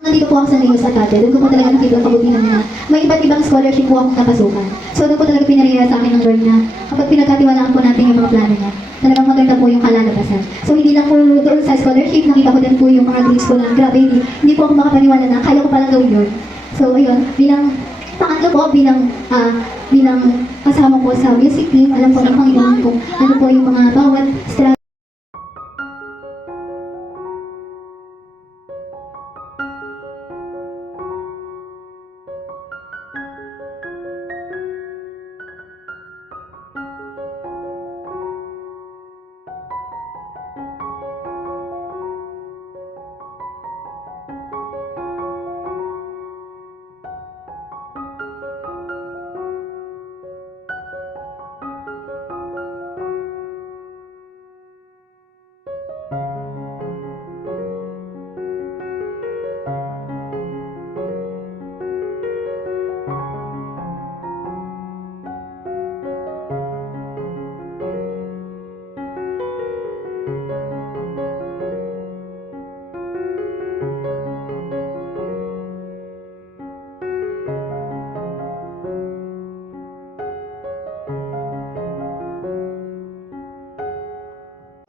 Nandito po ako sa NEOS Academy, doon ko po talaga nakita ang kabutihan na may iba't ibang scholarship po akong napasukan. So doon po talaga pinarira sa akin ng Lord na kapag pinagkatiwalaan po natin yung mga plano niya, talagang maganda po yung kalalabasan. So hindi lang po doon sa scholarship, nakita ko din po yung mga dreams ko na grabe, hindi po ako makapaniwala na kaya ko palang gawin yun. So ayun, bilang pangatlo po, bilang kasama po sa music team, alam po ng Panginoon kung ano po yung mga bawat strategy.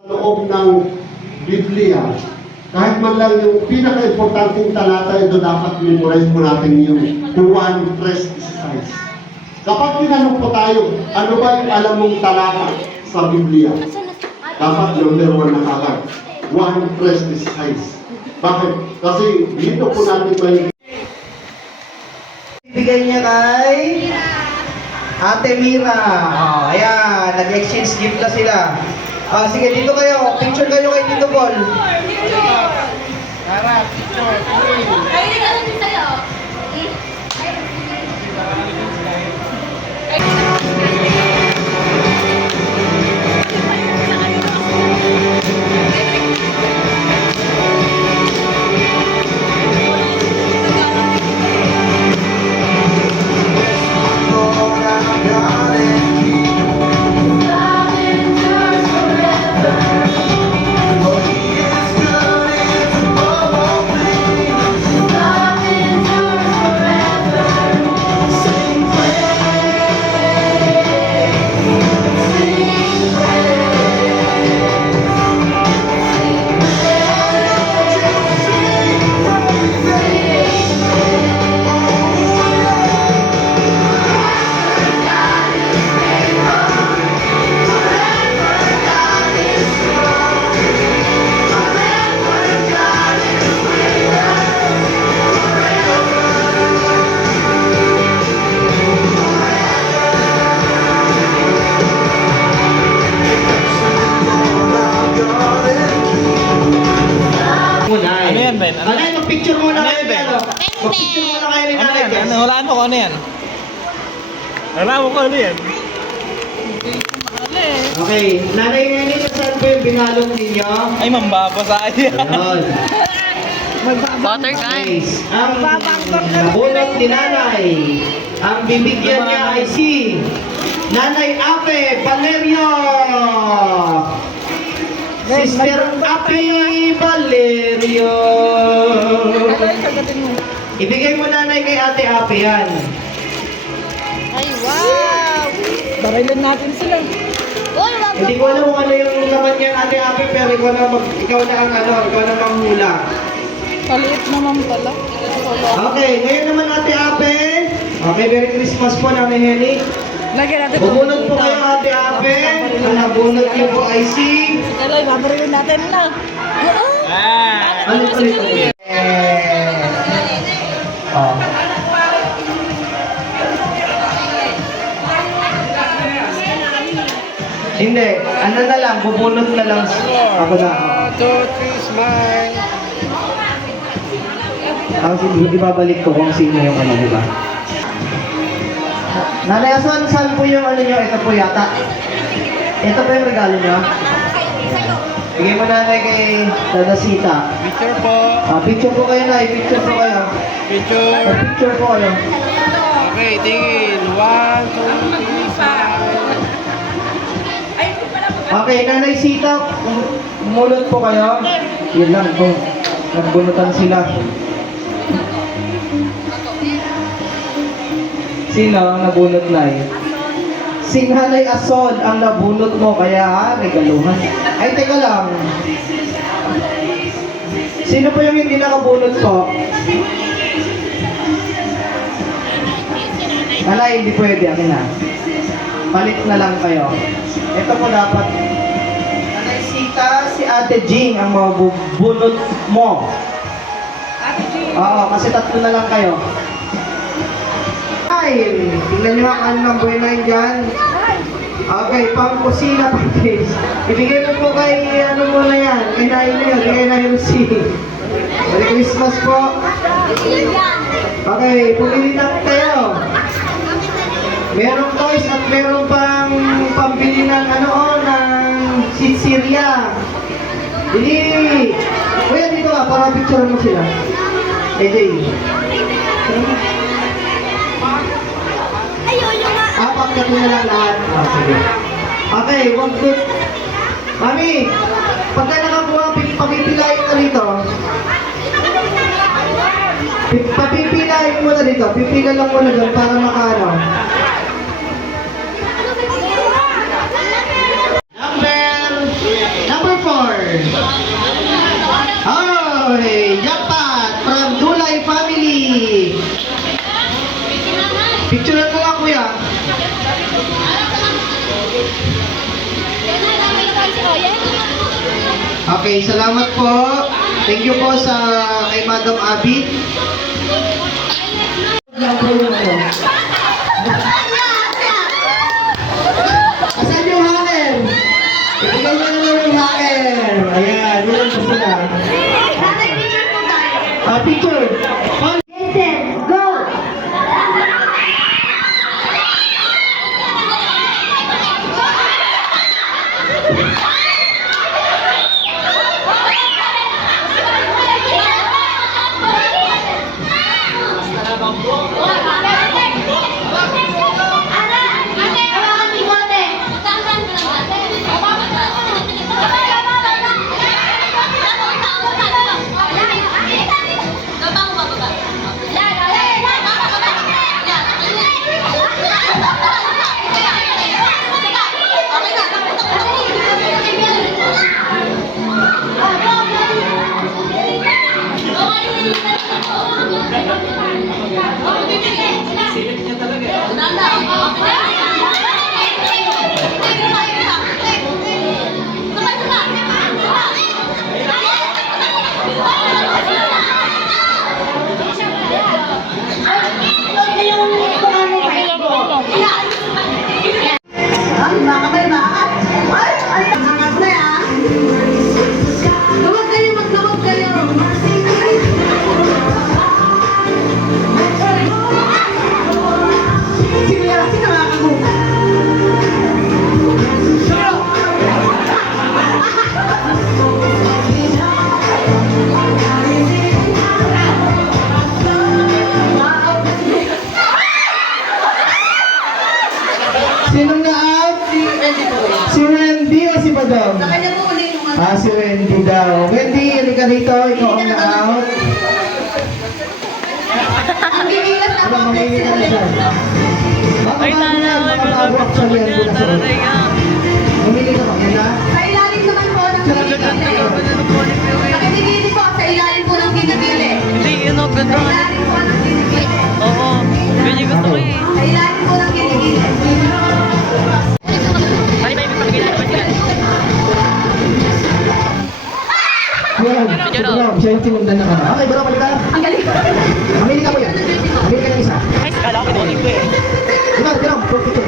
Loob ng Biblia, kahit man lang yung pinaka-importanting talata, ito dapat memorize mo natin yung one fresh exercise. Kapag tinanong po tayo, ano ba yung alam mong talata sa Biblia? Dapat number 1 na kagad. One fresh exercise. Bakit? Kasi dito po natin may Bigay niya kay Ate Mira. Oh, ayan, nag-exchange gift na sila. Sige, dito kayo. Picture kayo kay Tito Paul. Tara, picture. Ay, ano din sa'yo? Ano yan, Ben? Ano yan? Mag-picture muna kayo, Ben. Mag-picture muna kayo ni Nanay Jess. Hulaan mo kung ano yan. Hulaan mo kung ano yan. Okay, Nanay Nenny, saan po yung binalong ninyo? Ay, mambabasa yan. Ayun. Water gun. Nice. Ang nabunot ni Nanay, ang bibigyan niya ay si Nanay Ape Valerio. Sister Ape Valerio. Ibigay mo Nanay kay Ate Ape yan. Ay, wow! Barilan natin sila. Uy, wag Hindi ko alam kung ano yung laman niyan Ate Ape, pero ikaw na ang ikaw na manghula. Paliit naman pala. Okay, ngayon naman Ate Ape. Okay, Merry Christmas po Nanay Henny. Lagyan natin. Bumunot po kayo Ate Ape. Ang nabunot niyo po ay si... Kaloy, babarilin natin na. Ulit. Oh. Hindi, ano na lang, bubunot na lang. Ako na. Smile. Ibabalik ko kung sino yung ano, di ba? Nanay, saan po yung ano nyo? Ito po yata. Ito po yung regalo nyo. Bigay mo Nanay kay Dada Sita. Picture po. Picture po kayo na, picture po kayo. Picture. Picture po kayo. Okay, tingin. 1, 2, 3, smile. Okay, Nanay Sita, umulot po kayo. Yun lang po. Nagbunutan sila. Sino ang nabunot na Si Nanay Asod ang nabunot mo, kaya regaluhan. Ay, teka lang. Sino po yung hindi nakabunot po? Nanay, hindi pwede. Akin na. Palit na lang kayo. Ito po dapat. Nanay Sita, si Ate Jing ang mabubunot mo. Ate Jing? Oo, kasi tatlo na lang kayo. Ay, tingnan nyo ang ano ng buhay na yun dyan. Okay, pang kusina package. Ibigay mo po kay ano muna yan. Kay Nail na yun, kay Nail C. Merry Christmas po. Okay, pumili na kayo. Merong toys at merong pang pambili ng ano ng sitsirya. Dili! Kuya, dito ka para picture mo sila. AJ. Apat ka na lang lahat. Ah, sige. Okay, one good. Mami, pagka nakakuha, papipilayin ka dito. Papipilayin mo na dito. Pipila lang mo na dyan para makaano. Number 4. Hoy, jackpot from Dulay family. Picture mo lang kuya. Okay, salamat po. Thank you po sa kay Madam Abby. Asan yung hanger? Ibigay mo naman yung hanger. Ayan, yun po sila. Picture. Vincent, go! Sinong na-out? Si Wendy o si Madam? Ah, si Wendy daw. Wendy, halika rito. Ikaw ang na-out. Ang bibigat na Ano, mamili ka na siya. Baka Ay, bago yan, nalaman baka ko bago naman actually yan, naman bukas yan ako. talaga. Mamili ka pa, yan na? Sa ilalim naman po ng kinikili. Sa kinikili po, sa ilalim po ng kinikili. Hindi, yun ang ganda. Sa ilalim po ng kinikili. Oo, ganyan gusto ko eh. Sa ilalim po ng kinikili. Bali ba yung pagkakita naman sila? Yan, si Bro, siya yung tinundan na ka. Okay, Bro, balik ka. Ang galing. Mamili ka po yan. Mamili ka ng isa. Ay, kala ko kinunin ko eh. Diba, Bro, picture.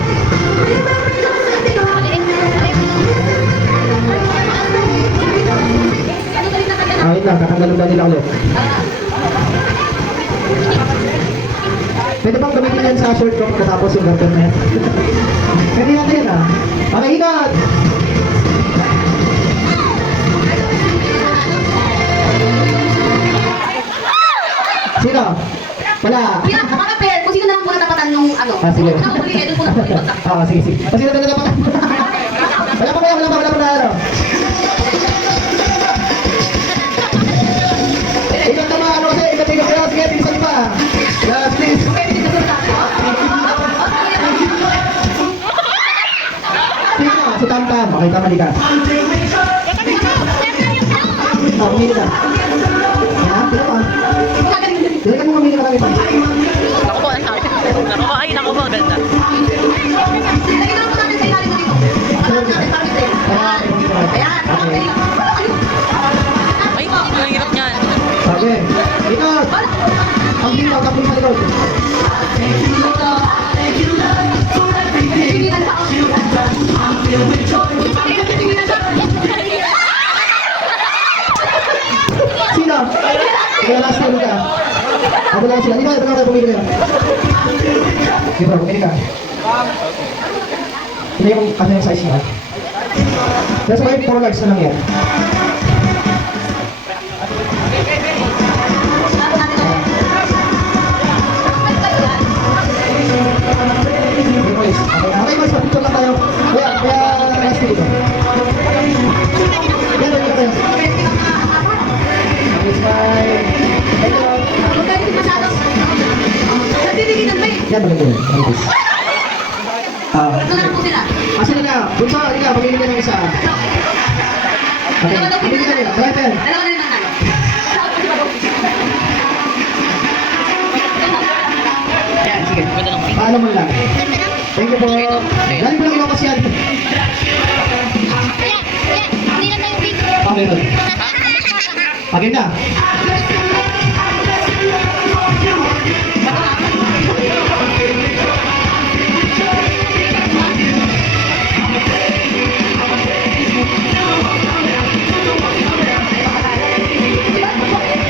Ah, wait lang, kakanggalong na nila ulit. Pwede bang gamitin yan sa short ko pagkatapos yung garden na yan? Pwede natin yan ah. Okay, hinat! Sino? Wala. Mga pair, kung sino naman po natapatan nung ano. Ah, sige. Ang huli, doon po natapatan. Ah, sige, sige. Sino na pa? Wala pa kaya, wala pa na ano. magkakamali ka. Oh, umili ka. Yan, pila pa. Dali ka mo umili ka kami pa. Naku po, ang sabi. Naku po, ay, naku po, ganda. Ay, ang hirap niyan. Sabi, ikot! Ang bitaw, tapos sa likod. Sino? Ikaw last time ka. Ako lang sila. Ikaw kayo pumili kayo. Sige bro, pumili ka. Ito yung kasi yung size niya. That's why 4 large na lang yan. Okay, boys. Okay, boys. Picture lang tayo. Kaya last time ito. Yan, dito tayo. Okay, smile. Hello. Yan, maganda yan. Okay, boys. Asan na na? Bunso, ikaw, pamili ka ng isa. Okay, pamili ka nila. Driver. Yan, sige. Ganda ng pink. Paano mo lang? Thank you po. Galing ko lang ikaw kasi yan. Okay, good. Okay na.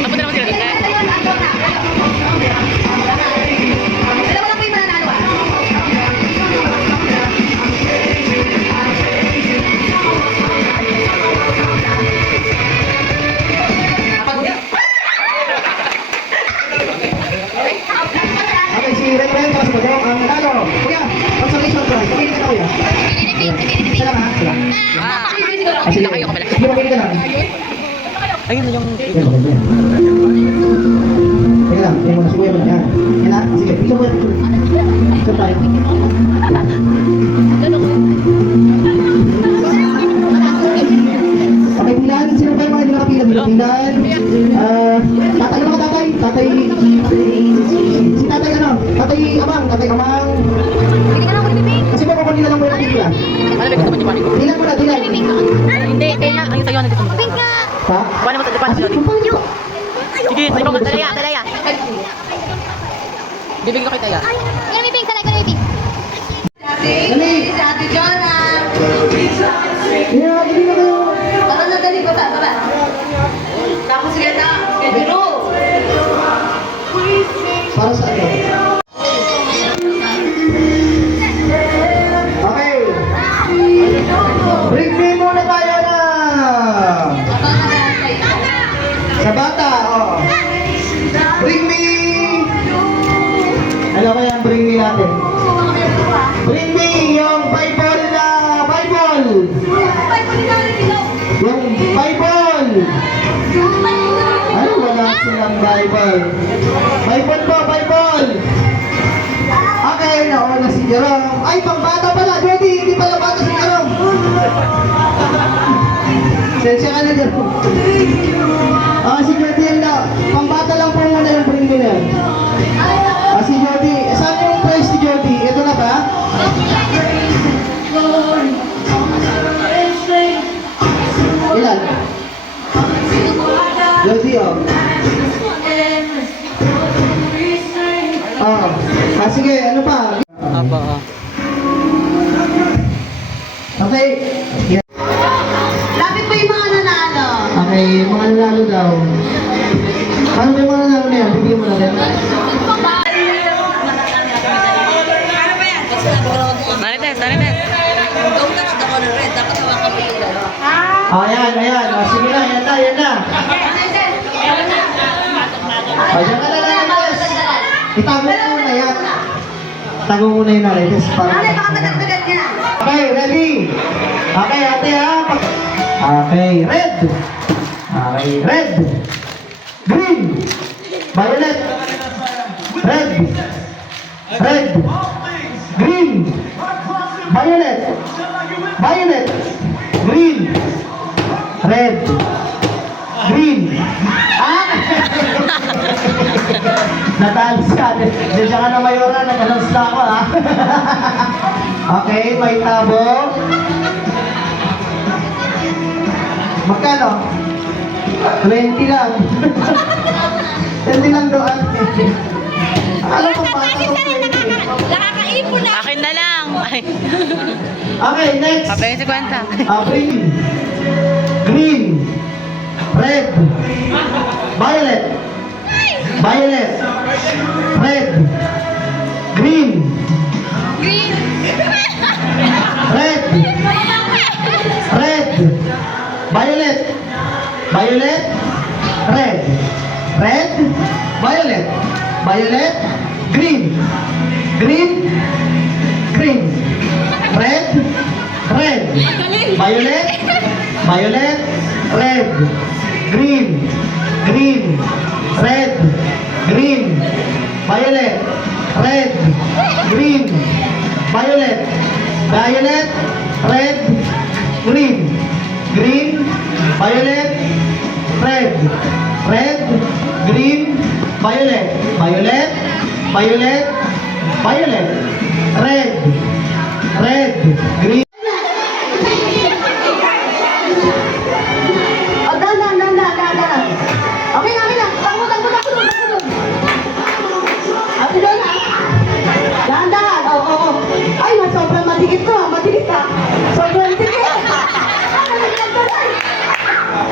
Napunta naman sila doon. Okay, si Red Red kasi ba ang nanalo? Kuya, consolation prize. Pamili ka na kuya. Isa lang ha? Isa lang. Ah, Sige, kayo kabila. sige, pamili ka lang. Ayun na yung... Yan, maganda yan. Teka lang, yan muna, si kuya muna. Yan. Yan ha? Sige, picture mo yan. Picture tayo. Okay, pilan. Sino ba yung mga hindi nakapila dito? Pilan. Tatay, ano ka tatay? Tatay... Si tatay ano? Tatay Amang. Tatay Amang. Kasi ba kung nila lang mo yung pila? Malamig ko naman yung Tilan mo na, tilan. Hindi, kaya ang sa'yo nandito mo. Ha? Paano mo sa depan sila? Sige, tayo mo. Talaya. Bibigyan ko kay Taya. Dali! Yeah, dali na kayo. Para sa ano? Okay. Bring me muna tayo na. Sa bata, oh. Bring me. Ano kaya ang bring me natin? Bring me yung Bible na Bible. Yung Bible. Ano wala silang Bible? Bible po, Bible. Okay, nauna si Jerome. Ay, pambata pala. Hindi pala bata si Jerome. Sensya ka na, Jerome. Si Jody yun na. Pambata lang po muna yung bring me na yan. Si Jody. Saan yung prize ni Jody? Ito na ba? Ilan? Jody, oh. Sige, ano pa? Aba. Okay. Yeah. Lapit pa yung mga nanalo. Okay, mga nanalo daw. Ano ba yung mga nanalo na yan? Bigyan mo natin. Marites. Don't touch the color red. Dapat hawakan mo yung gano'n. Ayan. Sige na, yan na. Ayan ka na lang, Marites. Itago mo muna yan. Itago mo muna yung Marites. Baka tagal-tagal niya. Okay, ready? Okay, ate ha. Okay, red. Okay, red. Green. Violet. Red. Green. Violet. Green. Red. Green. Ah! Natalis ka. Diyan ka na mayora, natalis na ako ha. Okay, may tabo. Magkano? 20 lang. 20 lang doon. Alam mo pa? Nakakaipon na. Akin na lang. Ay. Okay, next. Papel si Kwenta. Green. Green. Red. Violet. Violet. Red. Green. Green. Red. Red. Violet. Violet. Red. Red. Violet. Violet. Green. Green. Green. Red. Red. Violet. Violet. Red. Green. Green. Red. Green. Violet. Red. Green. Violet. Violet. Red. Green. Green. Violet. Red. Red. Green. Violet. Violet. Violet. Violet. Red. Red. Green. Oh, dahan. Okay lang. Takbo. Ate doon ha. Dahan. Oo. Ay, sobrang matigit to ha. Matigit ka. Sobrang matigit.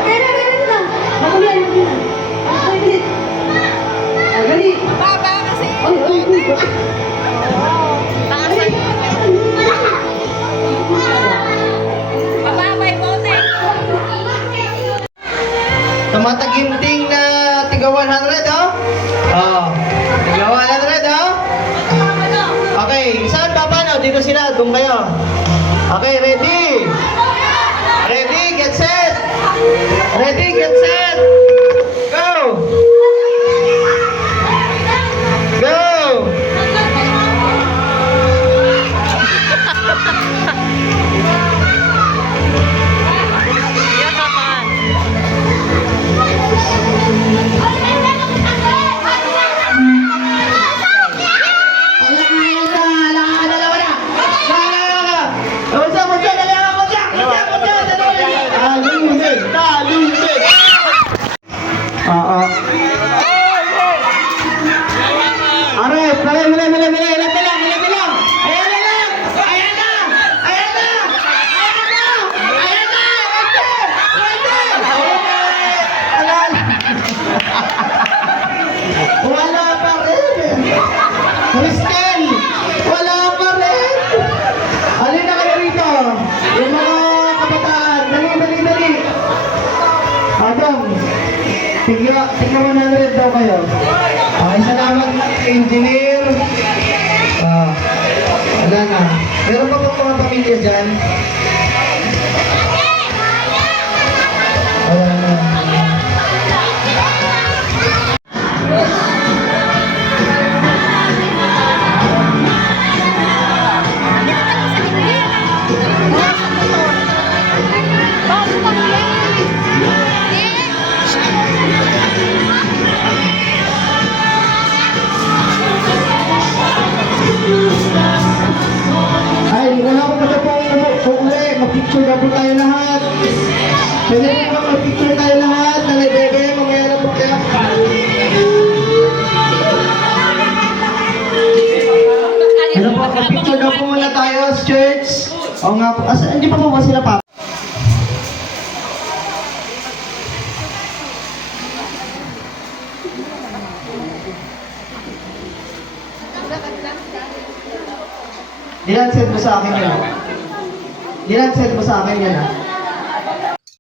Dali lang. Magulian. Ay, bilis. Ay, gali. Baba kasi. Ay. Baba, may bote. Tumataginting na tiga 100, oh? Oh. Tiga 100, oh? Okay, saan ba paano? Dito sila, doon kayo. Okay, ready? Ready, get set! Ready, get set! Go! Go! Iyak ka pa. Oo. Aray, bilang. Wala pa rin. Kristen, wala pa rin. Alin na kayo rito? Yung mga kabataan. Dali. Adam, tigla 100 daw kayo. Okay, salamat engineer. Wala na. Meron pa bang mga pamilya dyan? Wala na. Ay, wala ko na po uuwi. Mag-picture na po tayo lahat. Pwede po ba mag-picture tayo lahat? Nalibebe, mamaya na po kayo. Ano po, mag-picture na po muna tayo sa church. Oo nga po. Hindi pa po ba sila pa? Nilansend mo sa akin yan. Nilansend mo sa akin yan ha.